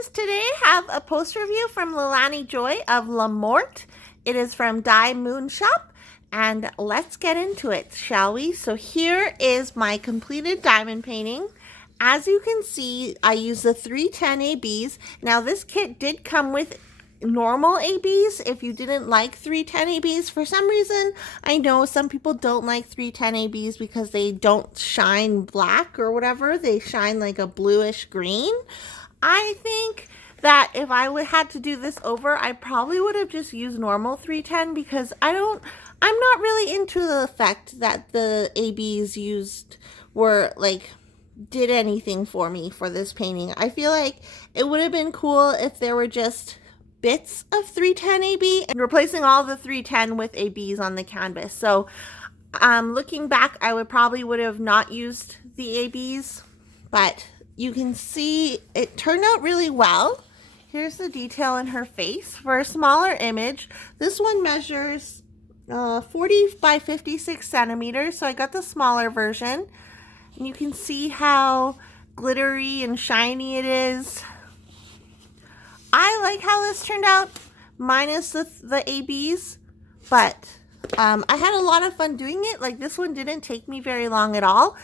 guys, today I have a post review from Leilani Joy of Mort. It is from DIYMoonshop, and let's get into it, shall we? So here is my completed diamond painting. As you can see, I use the 310 ABs. Now this kit did come with normal ABs if you didn't like 310 ABs. For some reason, I know some people don't like 310 ABs because they don't shine black or whatever. They shine like a bluish green. I think that if I had to do this over, I probably would have just used normal 310 because I'm not really into the fact that the ABs used were like did anything for me for this painting. I feel like it would have been cool if there were just bits of 310 AB and replacing all the 310 with ABs on the canvas. So looking back, I would have not used the ABs, but you can see it turned out really well. Here's the detail in her face. For a smaller image, this one measures 40 by 56 centimeters, so I got the smaller version. And you can see how glittery and shiny it is. I like how this turned out, minus the ABs, but I had a lot of fun doing it. Like, this one didn't take me very long at all.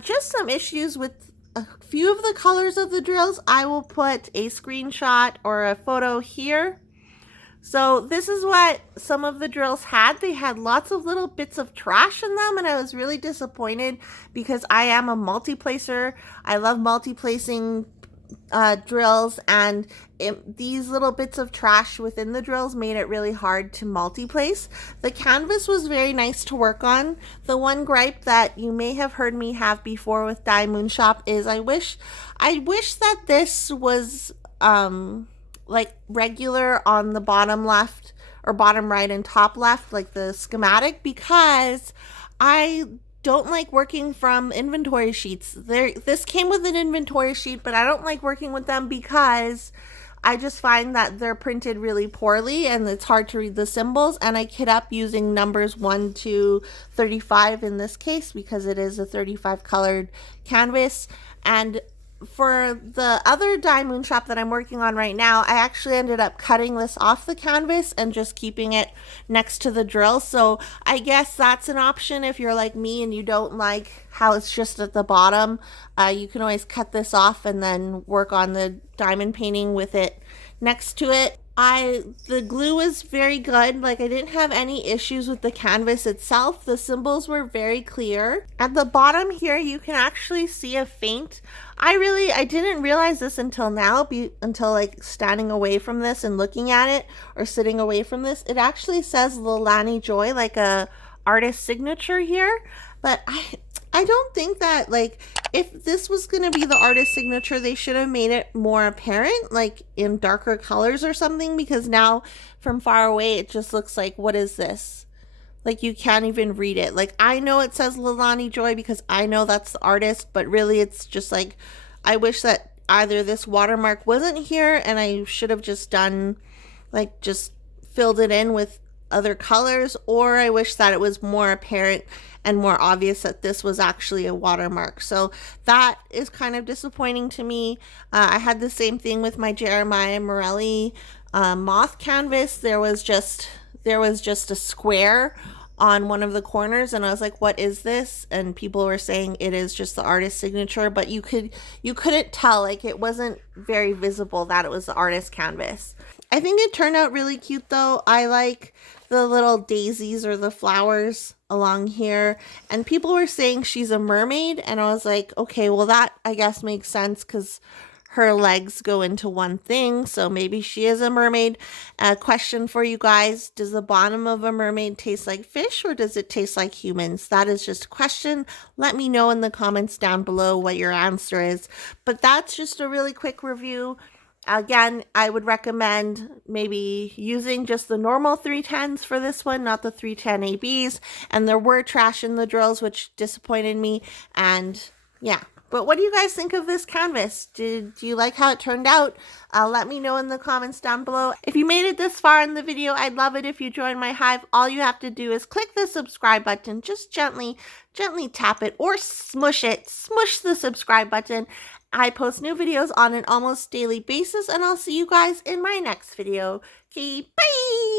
Just some issues with a few of the colors of the drills. I will put a screenshot or a photo here. So this is what some of the drills had. They had lots of little bits of trash in them, and I was really disappointed because I am a multi-placer. I love multi-placing drills, and these little bits of trash within the drills made it really hard to multi-place. The canvas was very nice to work on. The one gripe that you may have heard me have before with DIYMoonshop is I wish that this was like regular on the bottom left or bottom right and top left, like the schematic, because I don't like working from inventory sheets. This came with an inventory sheet, but I don't like working with them because I just find that they're printed really poorly and it's hard to read the symbols, and I kit up using numbers 1 to 35 in this case because it is a 35 colored canvas. And for the other DIYMoonshop that I'm working on right now, I actually ended up cutting this off the canvas and just keeping it next to the drill. So I guess that's an option if you're like me and you don't like how it's just at the bottom. You can always cut this off and then work on the diamond painting with it next to it. The glue was very good. Like, I didn't have any issues with the canvas itself. The symbols were very clear. At the bottom here, you can actually see a faint. I didn't realize this until now, until like standing away from this and looking at it, or sitting away from this. It actually says Leilani Joy, like a artist signature here, but I don't think that, like, if this was going to be the artist signature, they should have made it more apparent, like in darker colors or something, because now from far away it just looks like, what is this? Like, you can't even read it. Like, I know it says Leilani Joy because I know that's the artist, but really it's just like, I wish that either this watermark wasn't here and I should have just done, like, just filled it in with other colors, or I wish that it was more apparent and more obvious that this was actually a watermark. So that is kind of disappointing to me. I had the same thing with my Jeremiah Morelli moth canvas. There was just a square on one of the corners, and I was like, what is this? And people were saying it is just the artist signature, but you couldn't tell. Like, it wasn't very visible that it was the artist canvas. I think it turned out really cute though. I like the little daisies or the flowers along here, and people were saying she's a mermaid, and I was like, okay, well, that I guess makes sense because her legs go into one thing, so maybe she is a mermaid. A question for you guys: does the bottom of a mermaid taste like fish, or does it taste like humans? That is just a question. Let me know in the comments down below what your answer is. But that's just a really quick review. Again, I would recommend maybe using just the normal 310s for this one, not the 310 ABs. And there were trash in the drills, which disappointed me. And yeah, but what do you guys think of this canvas? Do you like how it turned out? Let me know in the comments down below. If you made it this far in the video, I'd love it if you join my hive. All you have to do is click the subscribe button. Just gently tap it or smush it. Smush the subscribe button. I post new videos on an almost daily basis, and I'll see you guys in my next video. Okay, bye!